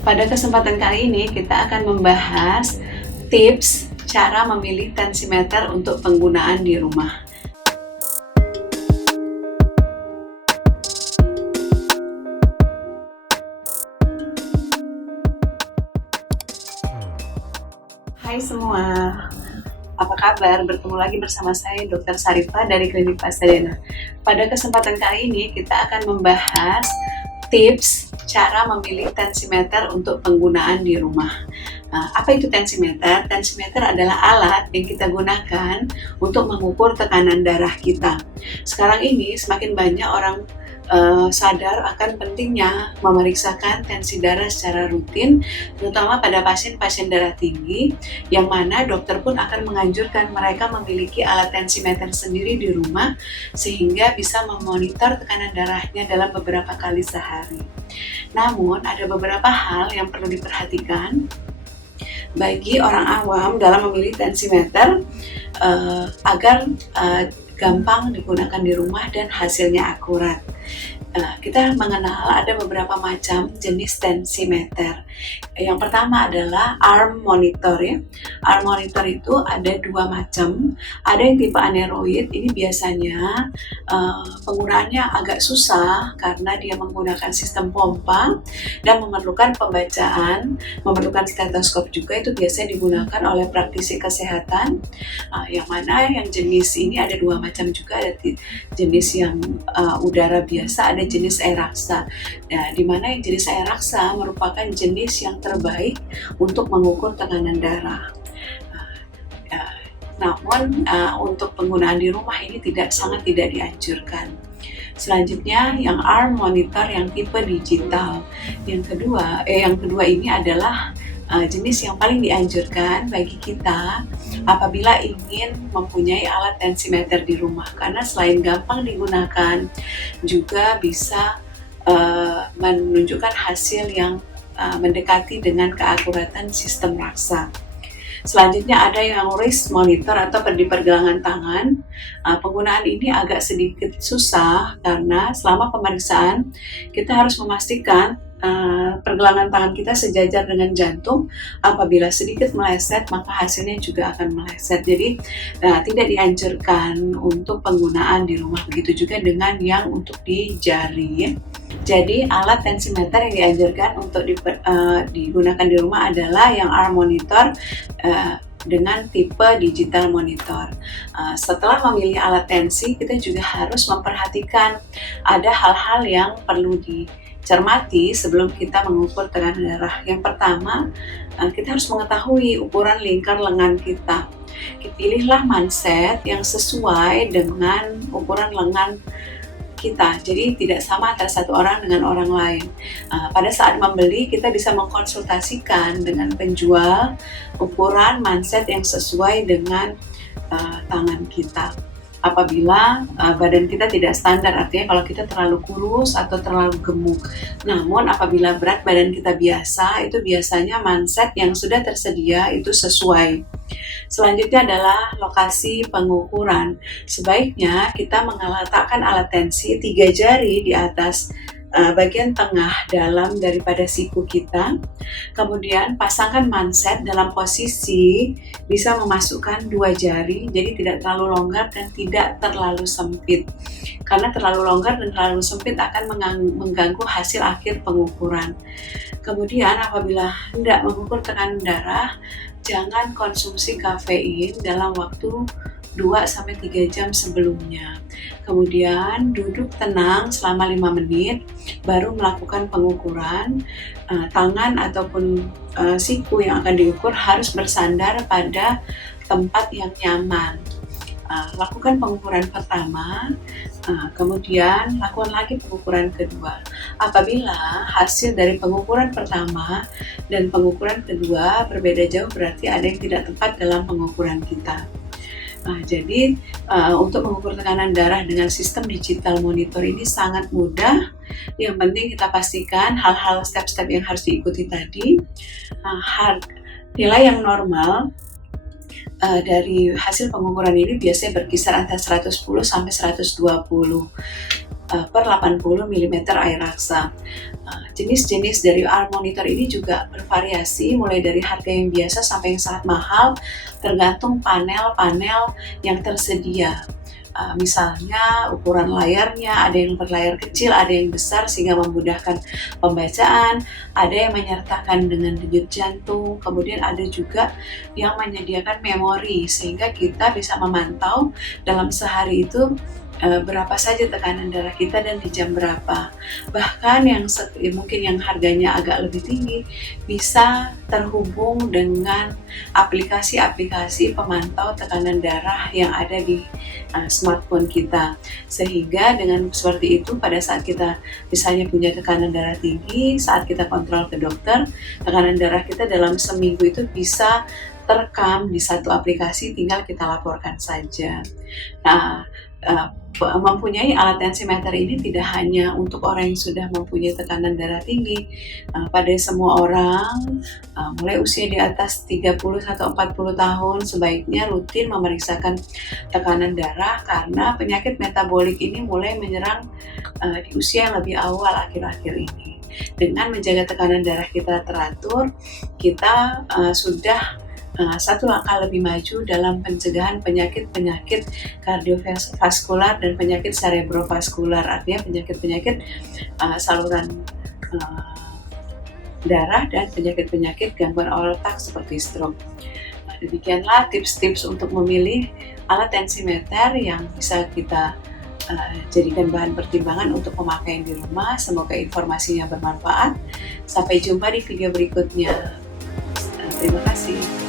Pada kesempatan kali ini kita akan membahas tips cara memilih tensimeter untuk penggunaan di rumah. Hai semua, apa kabar? Bertemu lagi bersama saya Dr. Sarifah dari Klinik Pasadena. Pada kesempatan kali ini kita akan membahas tips cara memilih tensimeter untuk penggunaan di rumah. Apa itu tensimeter? Tensimeter adalah alat yang kita gunakan untuk mengukur tekanan darah kita. Sekarang ini semakin banyak orang sadar akan pentingnya memeriksakan tensi darah secara rutin, terutama pada pasien-pasien darah tinggi, yang mana dokter pun akan menganjurkan mereka memiliki alat tensimeter sendiri di rumah, sehingga bisa memonitor tekanan darahnya dalam beberapa kali sehari. Namun, ada beberapa hal yang perlu diperhatikan bagi orang awam dalam memilih tensimeter agar gampang digunakan di rumah dan hasilnya akurat. Kita mengenal ada beberapa macam jenis tensimeter. Yang pertama adalah arm monitor ya. Arm monitor itu ada dua macam. Ada yang tipe aneroid, ini biasanya penggunaannya agak susah karena dia menggunakan sistem pompa dan memerlukan pembacaan, memerlukan stetoskop juga. Itu biasanya digunakan oleh praktisi kesehatan. Yang mana yang jenis ini ada dua macam juga, ada jenis yang udara biasa, ada jenis air raksa. Di mana yang jenis air raksa merupakan jenis yang terbaik untuk mengukur tekanan darah. Namun untuk penggunaan di rumah ini sangat tidak dianjurkan. Selanjutnya yang arm monitor yang tipe digital. Yang kedua ini adalah jenis yang paling dianjurkan bagi kita apabila ingin mempunyai alat tensimeter di rumah, karena selain gampang digunakan juga bisa menunjukkan hasil yang mendekati dengan keakuratan sistem raksa. Selanjutnya ada yang wrist monitor atau di pergelangan tangan. Penggunaan ini agak sedikit susah karena selama pemeriksaan kita harus memastikan pergelangan tangan kita sejajar dengan jantung. Apabila sedikit meleset maka hasilnya juga akan meleset. Jadi tidak dianjurkan untuk penggunaan di rumah. Begitu juga dengan yang untuk di jari. Jadi alat tensimeter yang dianjurkan untuk digunakan di rumah adalah yang arm monitor dengan tipe digital monitor. Setelah memilih alat tensi, kita juga harus memperhatikan ada hal-hal yang perlu dicermati sebelum kita mengukur tekanan darah. Yang pertama, kita harus mengetahui ukuran lingkar lengan kita. Pilihlah manset yang sesuai dengan ukuran lengan kita, jadi tidak sama antara satu orang dengan orang lain. Pada saat membeli, kita bisa mengkonsultasikan dengan penjual ukuran manset yang sesuai dengan tangan kita. Apabila badan kita tidak standar, artinya kalau kita terlalu kurus atau terlalu gemuk. Namun apabila berat badan kita biasa, itu biasanya manset yang sudah tersedia itu sesuai. Selanjutnya adalah lokasi pengukuran. Sebaiknya kita meletakkan alat tensi 3 jari di atas bagian tengah dalam daripada siku kita. Kemudian pasangkan manset dalam posisi bisa memasukkan 2 jari, jadi tidak terlalu longgar dan tidak terlalu sempit. Karena terlalu longgar dan terlalu sempit akan mengganggu hasil akhir pengukuran. Kemudian apabila hendak mengukur tekanan darah, jangan konsumsi kafein dalam waktu 2-3 jam sebelumnya. Kemudian duduk tenang selama 5 menit, baru melakukan pengukuran. Tangan ataupun siku yang akan diukur harus bersandar pada tempat yang nyaman. Lakukan pengukuran pertama, kemudian lakukan lagi pengukuran kedua. Apabila hasil dari pengukuran pertama dan pengukuran kedua berbeda jauh, berarti ada yang tidak tepat dalam pengukuran kita. Jadi untuk mengukur tekanan darah dengan sistem digital monitor ini sangat mudah. Yang penting kita pastikan hal-hal step-step yang harus diikuti tadi. Nilai yang normal dari hasil pengukuran ini biasanya berkisar antara 110 sampai 120. per 80 mm air raksa. Jenis-jenis dari arm monitor ini juga bervariasi mulai dari harga yang biasa sampai yang sangat mahal, tergantung panel-panel yang tersedia. Misalnya ukuran layarnya, ada yang berlayar kecil, ada yang besar sehingga memudahkan pembacaan, ada yang menyertakan dengan denyut jantung, kemudian ada juga yang menyediakan memori sehingga kita bisa memantau dalam sehari itu berapa saja tekanan darah kita dan di jam berapa. Bahkan yang mungkin yang harganya agak lebih tinggi bisa terhubung dengan aplikasi-aplikasi pemantau tekanan darah yang ada di smartphone kita, sehingga dengan seperti itu pada saat kita misalnya punya tekanan darah tinggi, saat kita kontrol ke dokter, tekanan darah kita dalam seminggu itu bisa terekam di satu aplikasi, tinggal kita laporkan saja. Nah, mempunyai alat tensimeter ini tidak hanya untuk orang yang sudah mempunyai tekanan darah tinggi, pada semua orang mulai usia di atas 30 atau 40 tahun sebaiknya rutin memeriksakan tekanan darah karena penyakit metabolik ini mulai menyerang di usia yang lebih awal akhir-akhir ini. Dengan menjaga tekanan darah kita teratur, kita sudah satu langkah lebih maju dalam pencegahan penyakit-penyakit kardiovaskular dan penyakit cerebrovaskular, artinya penyakit-penyakit saluran darah dan penyakit-penyakit gangguan otak seperti stroke. Demikianlah tips-tips untuk memilih alat tensimeter yang bisa kita jadikan bahan pertimbangan untuk pemakaian di rumah. Semoga informasinya bermanfaat. Sampai jumpa di video berikutnya. Terima kasih.